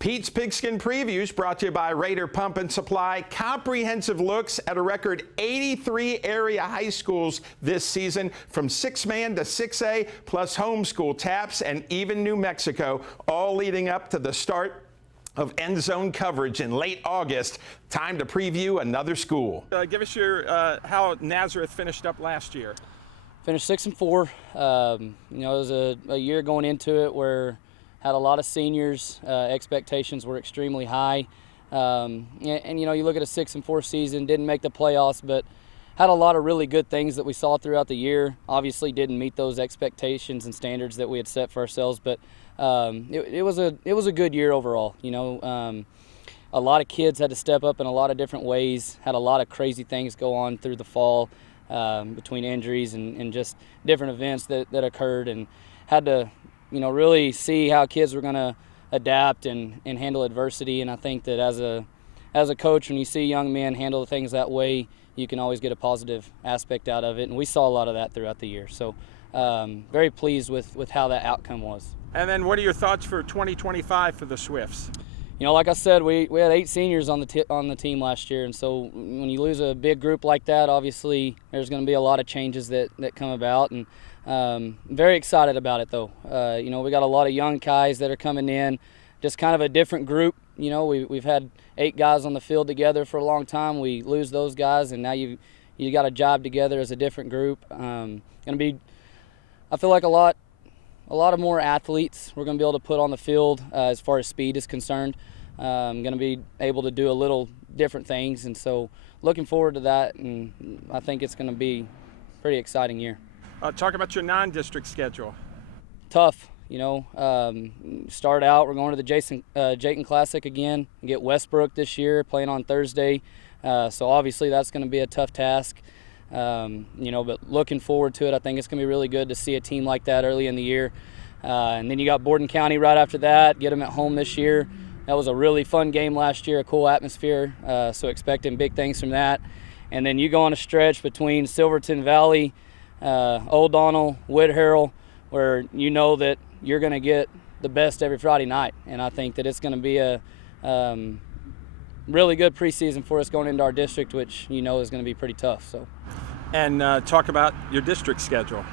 Pete's Pigskin Previews brought to you by Raider Pump and Supply. Comprehensive looks at a record 83 area high schools this season, from 6-man to 6A, plus homeschool taps and even New Mexico, all leading up to the start of end zone coverage in late August. Time to preview another school. Give us your how Nazareth finished up last year. Finished 6-4. It was a year going into it where had a lot of seniors. Expectations were extremely high. And you look at a 6-4 season, didn't make the playoffs, but had a lot of really good things that we saw throughout the year. Obviously didn't meet those expectations and standards that we had set for ourselves, but it was a good year overall. A lot of kids had to step up in a lot of different ways, had a lot of crazy things go on through the fall between injuries and just different events that occurred, and had to really see how kids were going to adapt and handle adversity. And I think that as a coach, when you see young men handle things that way, you can always get a positive aspect out of it. And we saw a lot of that throughout the year. So very pleased with how that outcome was. And then what are your thoughts for 2025 for the Swifts? Like I said, we had 8 seniors on the team last year, and so when you lose a big group like that, obviously there's going to be a lot of changes that come about, and very excited about it though. We got a lot of young guys that are coming in, just kind of a different group. We've had 8 guys on the field together for a long time. We lose those guys, and now you got a job together as a different group. Going to be, I feel like a lot of more athletes we're going to be able to put on the field as far as speed is concerned. Going to be able to do a little different things, and so looking forward to that, and I think it's going to be a pretty exciting year. Talk about your non-district schedule. Tough, start out, we're going to the Jayton Classic again, get Westbrook this year, playing on Thursday, so obviously that's going to be a tough task. But looking forward to it. I think it's going to be really good to see a team like that early in the year. And then you got Borden County right after that, get them at home this year. That was a really fun game last year, a cool atmosphere, so expecting big things from that. And then you go on a stretch between Silverton Valley, Old Donald, Wood Harrell, where you know that you're going to get the best every Friday night. And I think that it's going to be a really good preseason for us going into our district, which is going to be pretty tough. So. And talk about your district schedule.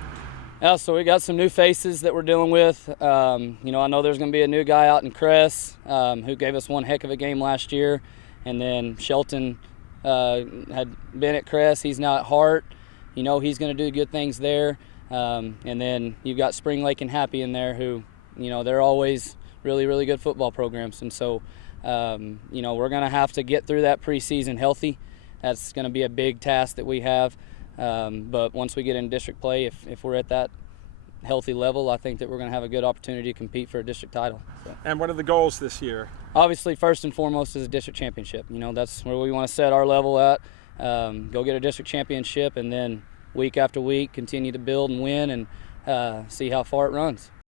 Yeah, so we got some new faces that we're dealing with. I know there's going to be a new guy out in Cress who gave us one heck of a game last year. And then Shelton had been at Cress. He's now at Hart. He's going to do good things there. And then you've got Spring Lake and Happy in there who, they're always really, really good football programs. And so, we're going to have to get through that preseason healthy. That's going to be a big task that we have. But once we get in district play, if we're at that healthy level, I think that we're going to have a good opportunity to compete for a district title. So. And what are the goals this year? Obviously, first and foremost is a district championship. That's where we want to set our level at. Go get a district championship, and then week after week continue to build and win and see how far it runs.